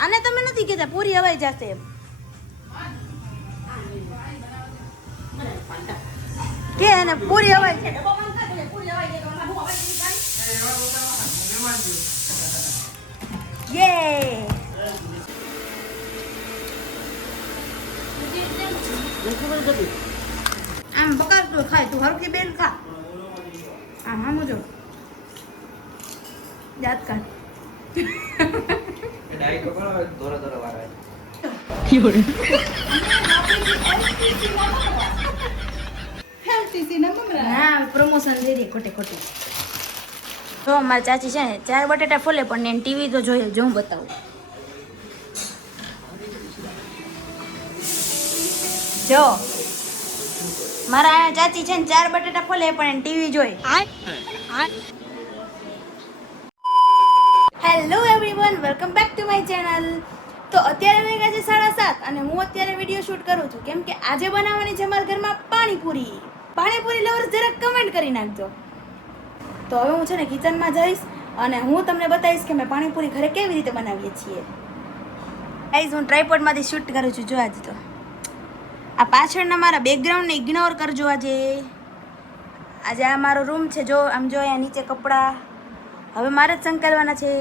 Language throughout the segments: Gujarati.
આને તમે નથી કહેતા પૂરી હવાઈ જશે એમ કે એને પૂરી હવાઈ છે યે આમ બકાવતો ખાય તું હરખી બેન ખા આમ આમ જો યાદ કર ડાઈ તો કોણ દોરા દોરા વાળા ના પ્રમોશન દે દે ખોટે ખોટી તો મારી ચાચી છે ને 4 બટેટા ફોલે પણ એને ટીવી તો જોઈએ જો હું બતાવું જો મારા આ ચાચી છે ને 4 બટેટા ફોલે પણ એને ટીવી જોઈ hello everyone welcome back to my channel તો અત્યારે વાગ્યા છે 7:30 અને હું અત્યારે વિડીયો શૂટ કરું છું કેમ કે આજે બનાવવાની છે અમારા ઘરમાં પાણીપુરી લવર્સ જરાક કમેન્ટ કરી નાખજો તો હવે હું છે ને કિચનમાં જઈશ અને હું તમને બતાવીશ કે મેં પાણીપુરી ઘરે કેવી રીતે બનાવીએ છીએ ગાઈઝ હું ટ્રાયપોડમાંથી શૂટ કરું છું જો આજે તો આ પાછળના મારા બેકગ્રાઉન્ડને ઇગ્નોર કરજો આજે આ મારો રૂમ છે જો આમ જો અહીંયા નીચે કપડાં હવે મારે જ સંકેલવાના છે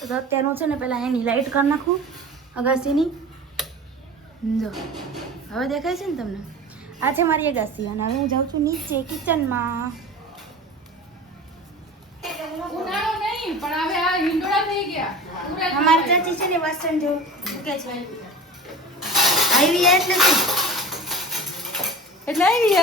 તો અત્યારે હું છે ને પહેલાં એની લાઇટ કરી નાખું અગાસીની જો હવે દેખાય છે ને તમને આ છે મારી અગાસી અને હવે હું જાઉં છું નીચે કિચનમાં અમારી ચાચી છે ને વાસણ જેવું મૂકે છે આવી એટલે આવી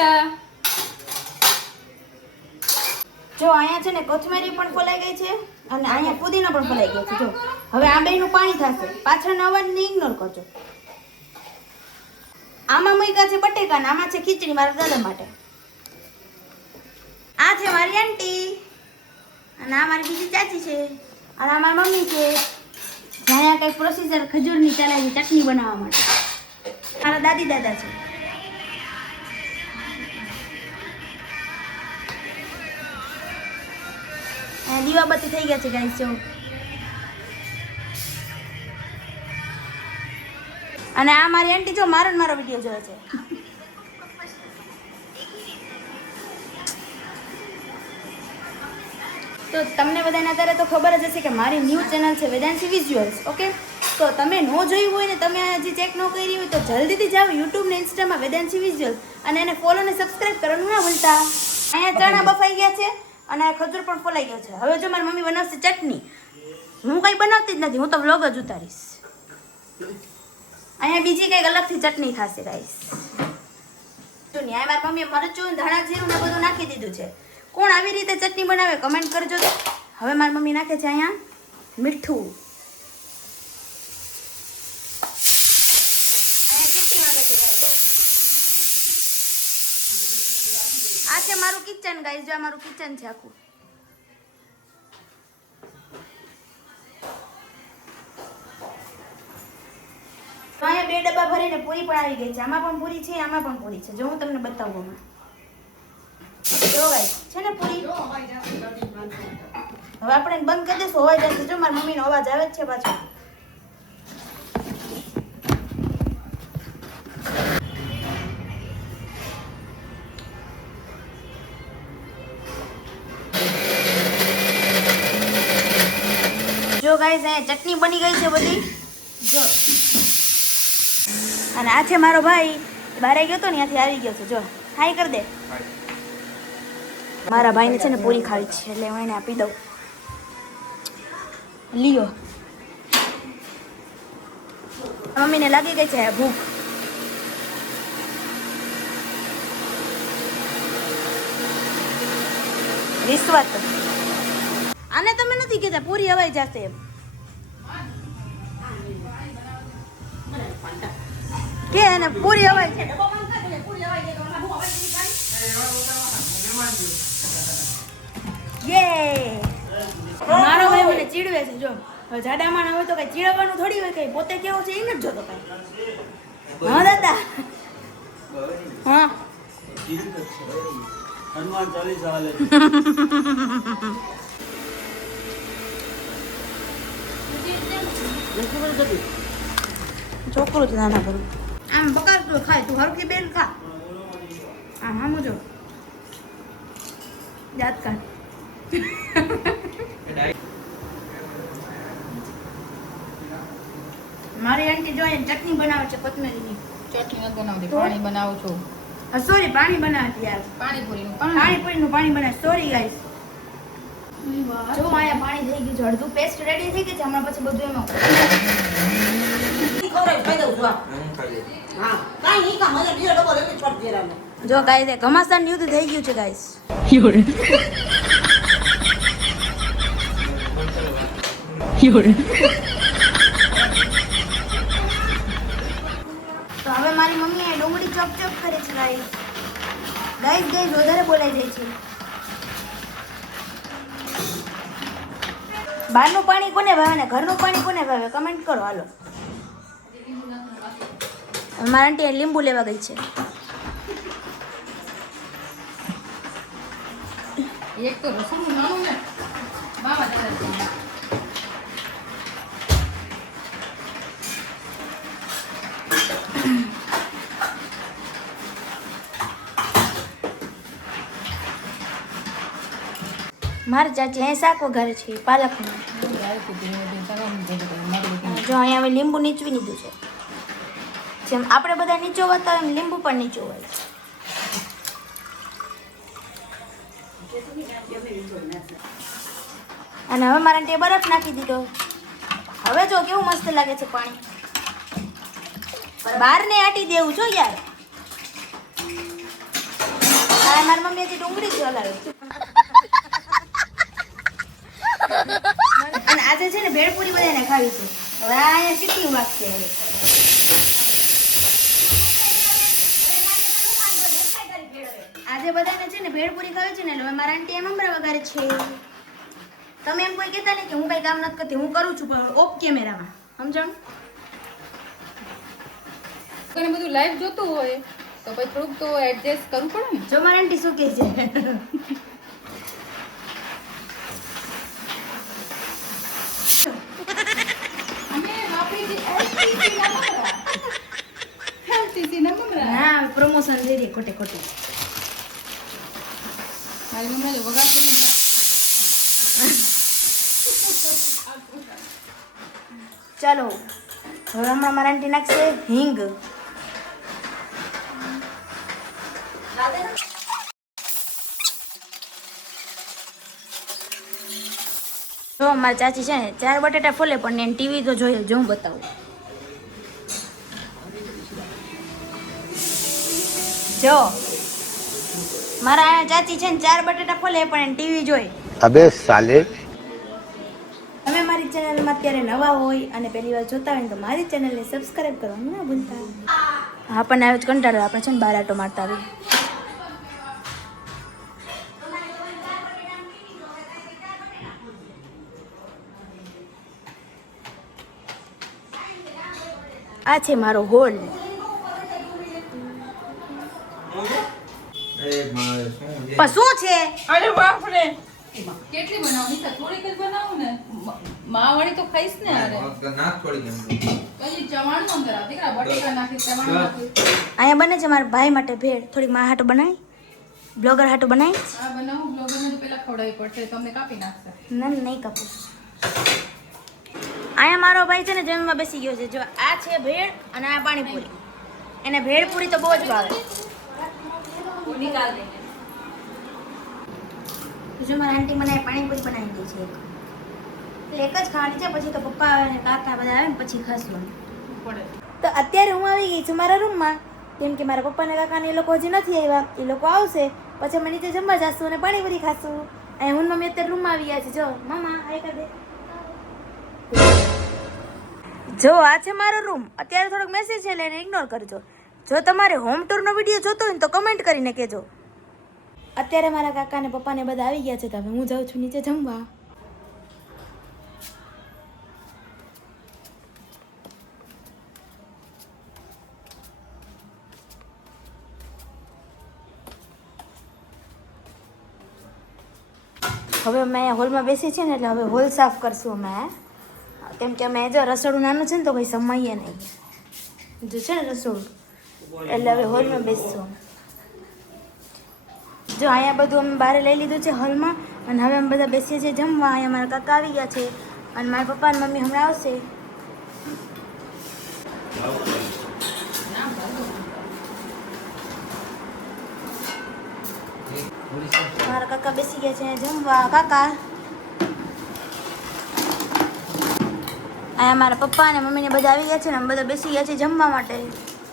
જો અહીંયા છે ને કોથમરી પણ ફોલાઈ ગઈ છે અને અહીંયા પુદીનો પણ ફોલાઈ ગયો છે જો હવે આ બેનું પાણી થશે પાછળનો અવાજને ઇગ્નોર કરજો આમાં મૂક્યા છે બટેકા ને આમાં છે ખીચડી મારા દાદા માટે આ છે મારી આંટી અને આ મારી બીજી ચાચી છે અને આ મારી મમ્મી છે જ્યાં કંઈક પ્રોસીજર ખજૂરની ચલાવી ચટણી બનાવવા માટે મારા દાદી દાદા છે દીવાબત્તી થઈ ગયા છે ગાઈસ જો અને આ મારી આંટી જો મારો વિડીયો જોવે છે તો તમને બધાને અત્યારે તો ખબર જ હશે કે મારી ન્યૂ ચેનલ છે વેદાંશી વિઝ્યુઅલ્સ ઓકે તો તમે ન જોયું હોય ને તમે હજી ચેક ન કરી હોય તો જલ્દીથી જાઓ યુટ્યુબ ને ઇન્સ્ટામાં વેદાંશી વિઝ્યુઅલ્સ અને એને ફોલો ને સબસ્ક્રાઇબ કરવાનું ના ભૂલતા અહીંયા ચણા બફાઈ ગયા છે અને ખજૂર પણ ફોલાઈ ગયો છે હવે જો મારી મમ્મી બનાવશે ચટણી હું કંઈ બનાવતી જ નથી હું તો વ્લોગ જ ઉતારીશ અહીંયા બીજી કંઈક અલગથી ચટણી થશે ગાઈસ જો ને મારી મમ્મીએ મરચું ધાણા જીરું ને બધું નાખી દીધું છે કોણ આવી રીતે ચટણી બનાવે કમેન્ટ કરજો તો હવે મારી મમ્મી નાખે છે અહીંયા મીઠું આ છે મારું કિચન ગાઈસ જો આ મારું કિચન છે આખું અહીંયા 2 ડબ્બા ભરીને પૂરી પણ આવી ગઈ છે આમાં પણ પૂરી છે આમાં પણ પૂરી છે જો હું તમને બતાવું જો ગાઈસ છે ને પૂરી હવે આપણે બંધ કરી દઈશું અવાજ આવશે જો મારી મમ્મીનો અવાજ આવે જ છે પાછો જો ગાઈસ અહીંયા ચટણી બની ગઈ છે બધી જો અને આ છે મારો ભાઈ બહાર ગયો તો ને ત્યાંથી આવી ગયો છે જો હાય કર દે મારા ભાઈને છે ને પૂરી ખાવી છે એટલે હું એને આપી દઉં લિયો મમ્મીને લાગી ગઈ છે ભૂખ રિશ્વત આને તમે નથી કહેતા પૂરી હવાઈ જશે એમ કે એને પૂરી હવાઈ છે યે મારો ભાઈ મને ચીડવે છે જો હવે જાડા માણા હોય તો કઈ ચીડવવાનું થોડી હોય કઈ પોતે કેવો છે એ નથી જોતો કઈ હા દાદા હા હનુમાન ચાલીસા વાલે છોકરું જ નાના કરું આમ બકારતું ખાય તું હરખી બેન ખા આમ આમ જો જાત કાઢ મારી આંટી જો અહીંયા ચટણી બનાવે છે કોથમરીની ચટણી નથી બનાવતી, પાણી બનાવું છું. સોરી પાણી બનાવતી યાર પાણીપુરીનું પાણીપુરીનું પાણી બનાવે સોરી ગાઈસ જો માયા પાણી થઈ ગયું છે અડધું પેસ્ટ રેડી થઈ ગઈ છે હમણાં પછી બધું એમાં જો ગાઈસ ઘમાસાન યુદ્ધ થઈ ગયું છે ગાઈસ તો હવે મારી મમ્મી એ ડુંગળી ચોપ ચોપ કરે છે ગાઈસ વધારે બોલાઈ જાય છે બહારનું પાણી કોને ભાવે ને ઘરનું પાણી કોને ભાવે કમેન્ટ કરો હાલો મારા આંટી લીંબુ લેવા ગઈ છે એક તો રસોડું નાનું ને બાવા દાદા મારા ચાચી અહીં શાક વઘારે છે પાલકનું જો અહીંયા હવે લીંબુ નીચવી લીધું છે જેમ આપણે બધા નીચોવાતા હોય એમ લીંબુ પણ નીચોવાય અને હવે મારા આંટીએ બરફ નાખી દીધો હવે જો કેવું મસ્ત લાગે છે પાણી બહારને આટી દેવું છો યાર આ મારી મમ્મી હજી ડુંગળી જ હલાવે છે અને આજે છે ને ભેળપુરી બધાને ખાવી છે હવે આ અહીંયા કેટલી વાગશે હવે આજે બધાને છે ને ભેળપુરી ખાવી છે ને એટલે મારા આંટી એમ મમરા વગારે છે તમે એમ કોઈ કહેતા નહીં કે હું કઈ કામ નથી કરતી હું કરું છું પણ ઓફ કેમેરામાં સમજણ કોઈને બધું લાઈવ જોતું હોય તો પછી થોડુંક તો એડજસ્ટ કરવું પડે ને. જો મારા આંટી શું કહે છે અમે વાપરી LTC ના મમરા. ના પ્રમોશન દે દે ખોટે ખોટી મારી મમ્મી જો વગાડ કરી ચાલો હવે હમણાં મારા આંટી નાખશે હિંગ જો મારી ચાચી છે ને 4 બટાટા ફોલે પણ એને ટીવી તો જોઈએ જો હું બતાવું જો મારા ચાચી છે ને 4 બટાટા ફોલે પણ એને ટીવી જોઈ अबे साले તમે મારી ચેનલમાં અત્યારે નવા હોય અને પહેલી વાર જોતા હોય તો મારી ચેનલને સબસ્ક્રાઇબ કરવાનું ના ભૂલતા આપણને આવ્યો જ કંટાળો આપણે છે ને બાર આટો મારતા આવી આ છે મારો હોલ પણ શું છે અરે બાપ રે કેટલી બનાવની છે થોડીક જ બનાવું ને માવાળી તો ખાઈશ ને અરે નાખ થોડી કેમ પછી ચવાણું અંદર આ દીકરા બટેકા નાખી ચવાણું નાખી અહીંયા બને છે મારા ભાઈ માટે ભેળ થોડીક મા હાટો બનાવી બ્લોગર હાટો બનાવી આ બનાવું બ્લોગરને તો પેલા ખવડાવવી પડશે તમને કાપી નાખશે ના નહીં કાપું અહીંયા મારો ભાઈ છે ને જમવા બેસી ગયો છે જો આ છે ભેળ અને આ પાણીપુરી એને ભેળપુરી તો બહુ જ ભાવે નિકાલ દે જો મારા આંટી મને પાણીપુરી બનાવી દે છે એક જ ખાવાની છે પછી તો પપ્પા અને કાકા બધા આવે ને પછી ખાશું પડે તો અત્યારે હું આવી ગઈ છું મારા રૂમમાં કેમ કે મારા પપ્પા અને કાકા ને એ લોકો હજી નથી આવ્યા એ લોકો આવશે પછી અમે નીચે જમવા જશું અને પાણીપુરી ખાશું અહીંયા હું મમ્મી અત્યારે રૂમમાં આવી ગયા છે જો મામા હાય કર દે જો આ છે મારો રૂમ અત્યારે થોડોક મેસેજ છે એટલે એને ઇગ્નોર કરજો જો તમારે હોમ ટૂરનો વિડીયો જોતો હોય ને તો કમેન્ટ કરીને કહેજો અત્યારે મારા કાકા અને પપ્પાને બધા આવી ગયા છે તો હવે હું જાઉં છું નીચે જમવા હવે અમે અહીંયા હોલમાં બેસી છીએ ને એટલે હવે હોલ સાફ કરશું અમે કેમ કે અમે જો રસોડું નાનું છે ને તો કંઈ સમયે નહીં જો છે ને રસોડું એટલે હવે હોલમાં બેસશું જો અહીંયા બધું અમે બહાર લઈ લીધું છે હોલમાં અને હવે અમે બધા બેસીએ છીએ જમવા. અહીંયા મારા કાકા આવી ગયા છે અને મારા પપ્પા અને મમ્મી હમણાં આવશે. મારા કાકા બેસી ગયા છે જમવા. કાકા અહીંયા મારા પપ્પા અને મમ્મીને બધા આવી ગયા છે ને અમે બધા બેસી ગયા છે જમવા માટે.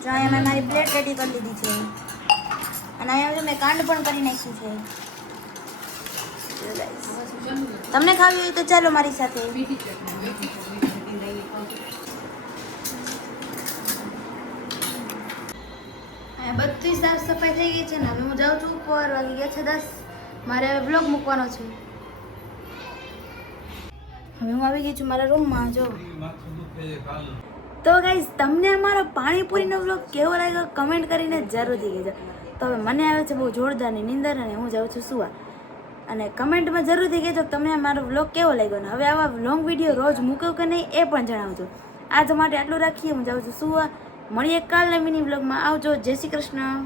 જો અહીંયા મેં મારી પ્લેટ રેડી કરી લીધી છે અને અહીંયા મેં કાંડ પણ કરી નાખ્યું છે. તમને ખાવી હોય તો ચાલો મારી સાથે. અહીંયા બધી સાફ સફાઈ થઈ ગઈ છે ને હવે હું જાઉં છું ઉપર. વાગી ગયા છે 10. મારે હવે બ્લોગ મૂકવાનો છે. હવે હું આવી ગઈ છું મારા રૂમમાં. જો તો ગાઈઝ તમને અમારો પાણીપુરીનો વ્લોગ કેવો લાગ્યો કમેન્ટ કરીને જરૂરથી કહેજો. તો હવે મને આવે છે બહુ જોરદારની નીંદર અને હું જાઉં છું સુવા. અને કમેન્ટમાં જરૂરથી કહેજો કે તમને મારો વ્લોગ કેવો લાગ્યો ને હવે આવા લોંગ વિડીયો રોજ મૂક્યો કે નહીં એ પણ જણાવજો. આજ માટે આટલું રાખીએ. હું જાઉં છું સુવા. મળીએ કાલના મિની વ્લોગમાં. આવજો. જય શ્રી કૃષ્ણ.